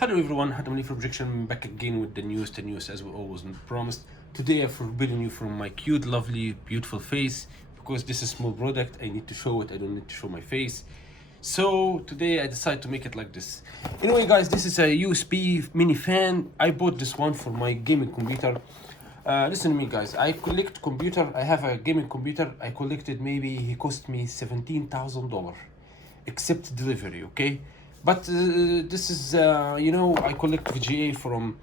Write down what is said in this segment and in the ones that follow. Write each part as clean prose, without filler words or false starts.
Hello everyone, hatemaliforobjection back again with the news as we always promised. Today I've forbidden you from my cute, lovely, beautiful face because this is a small product. I need to show it, I don't need to show my face. So today I decided to make it like this. Anyway guys, this is a USB mini fan. I bought this one for my gaming computer. Listen to me guys, I collect computer, I have a gaming computer. I collected, maybe he cost me $17,000 except delivery, okay? But this is, I collect VGA from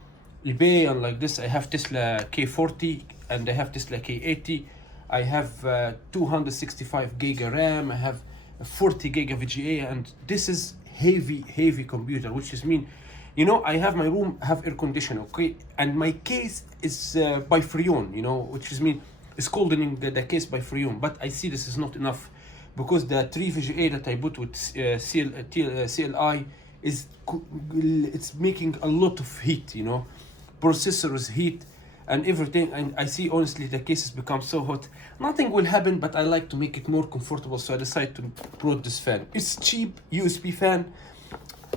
eBay and like this. I have Tesla K40 and I have Tesla K80. I have 265 giga RAM. I have 40 giga VGA, and this is heavy computer, which is mean, I have my room have air conditioner, okay? And my case is by Freon, which is mean it's holding the case by Freon. But I see this is not enough, because the 3 VGA that I put with CLI it's making a lot of heat, processors heat and everything. And I see honestly the cases become so hot. Nothing will happen, but I like to make it more comfortable, so I decided to brought this fan. It's cheap USB fan.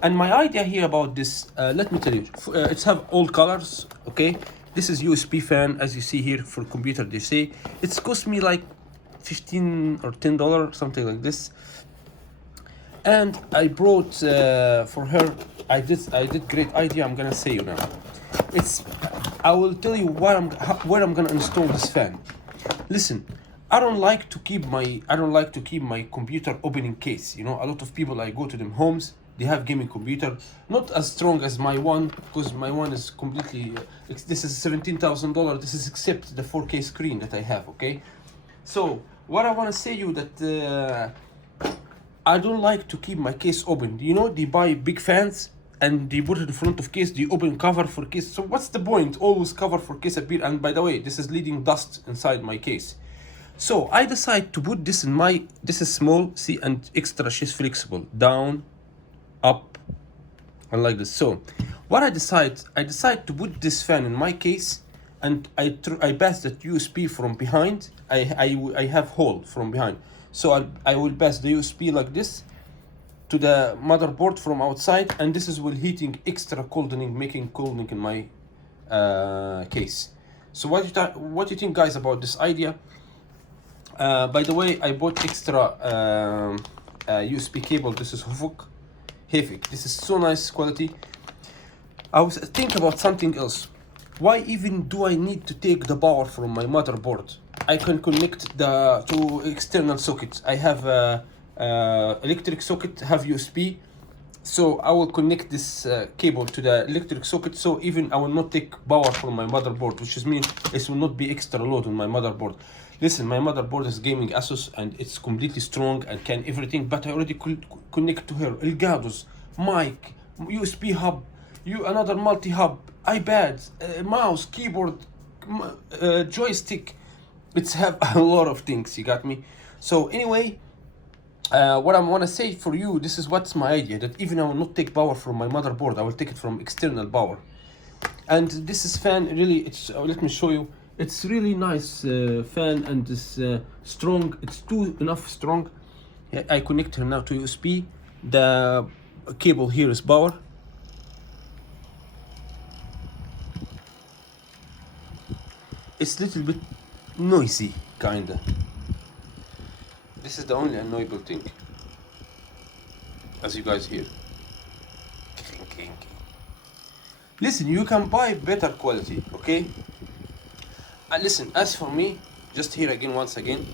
And my idea here about this, let me tell you, it's have all colors, okay? This is USB fan, as you see here, for computer. They say it's cost me like $15 or $10, something like this. And I brought for her, I did great idea. I'm gonna say you now. I will tell you where I'm gonna install this fan. Listen, I don't like to keep my computer open in case. A lot of people, I go to them homes, they have gaming computer, not as strong as my one, because my one is completely. This is $17,000. This is except the 4K screen that I have. Okay, so what I want to say you that I don't like to keep my case open. They buy big fans and they put it in front of case. They open cover for case. So what's the point? Always cover for case appear. And by the way, this is leading dust inside my case. So I decide to put this in my. This is small, see, and extra. She's flexible, down, up, and like this. So what I decide to put this fan in my case, and I pass that USB from behind. I have hole from behind, so I will pass the USB like this to the motherboard from outside, and this is will heating extra cooling, making cooling in my case. So what do you think, guys, about this idea? By the way, I bought extra USB cable. This is Havik. This is so nice quality. I was thinking about something else. Why even do I need to take the power from my motherboard? I can connect to external sockets. I have electric socket, have USB. So I will connect this cable to the electric socket. So even I will not take power from my motherboard, which is mean it will not be extra load on my motherboard. Listen, my motherboard is gaming Asus and it's completely strong and can everything. But I already connect to her Elgatos, mic, USB hub, another multi-hub, iPad, mouse, keyboard, joystick. It's have a lot of things, you got me? So anyway, what I want to say for you, this is what's my idea, that even I will not take power from my motherboard, I will take it from external power. And this is fan, really, it's let me show you. It's really nice fan, and it's strong. It's enough strong. I connect her now to USB. The cable here is power. It's a little bit noisy, kinda. This is the only annoyable thing, as you guys hear. Listen, you can buy better quality, okay? Listen, as for me, just here again, once again.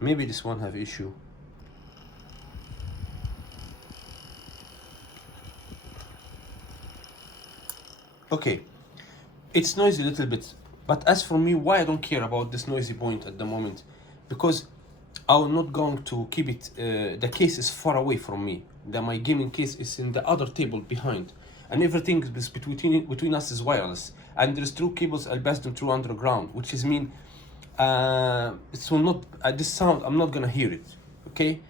Maybe this one have issue. Okay, it's noisy a little bit, but as for me, why I don't care about this noisy point at the moment, because I'm not going to keep it. The case is far away from me. My gaming case is in the other table behind, and everything is between us is wireless. And there's two cables. I'll pass them through underground, which is mean it will not. This sound, I'm not gonna hear it. Okay.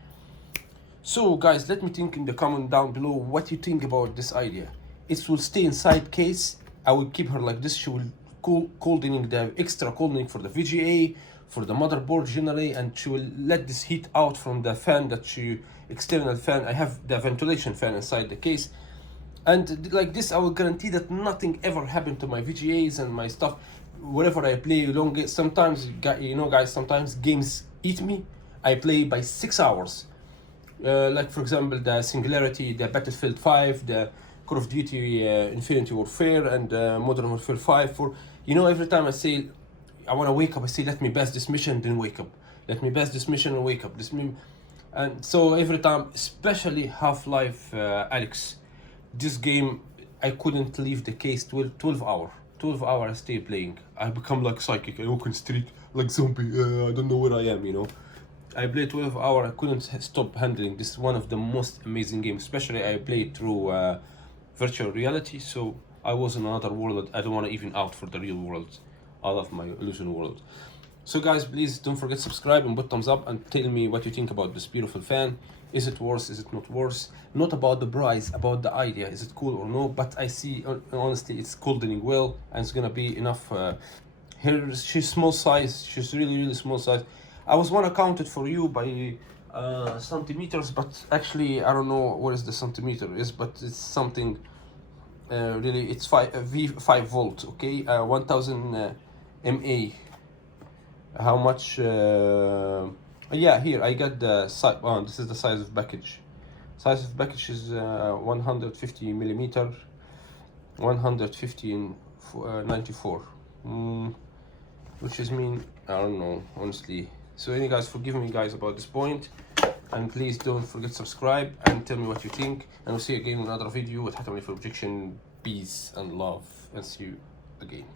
So guys, let me think in the comment down below what you think about this idea. It will stay inside case. I will keep her like this. She will cooling the extra cooling for the VGA, for the motherboard generally, and she will let this heat out from the fan that she external fan. I have the ventilation fan inside the case, and like this I will guarantee that nothing ever happened to my VGAs and my stuff wherever I play long. Sometimes, you know guys, sometimes games eat me. I play by 6 hours, like for example the Singularity, the Battlefield 5, the Call of Duty Infinity Warfare, and Modern Warfare 5. For, you know, every time I say I want to wake up, I say let me pass this mission, then wake up, let me pass this mission and wake up. And so every time, especially Half-Life Alex, this game I couldn't leave the case 12 hours I stay playing. I become like psychic, I walk in street like zombie, I don't know where I am, you know. I played 12 hours, I couldn't stop handling. This is one of the most amazing games, especially I played through virtual reality, so I was in another world. I don't want to even out for the real world. I love my illusion world. So guys, please don't forget to subscribe and put thumbs up and tell me what you think about this beautiful fan. Is it worth, is it not worth? Not about the price, about the idea, is it cool or no? But I see, honestly, it's goldening well, and it's gonna be enough. Here, she's small size, she's really small size. I was wanna count it for you by centimeters, but actually I don't know where is the centimeter is, but it's something really, it's 5 volt, okay, 1000 MA. How much? Yeah, here I got the size. Oh, this is the size of package. Size of package is 150 millimeter, 150 in 94, which is mean, I don't know, honestly. So anyway guys, forgive me guys about this point, and please don't forget to subscribe and tell me what you think, and we'll see you again in another video with Hatem for Objection. Peace and love, and see you again.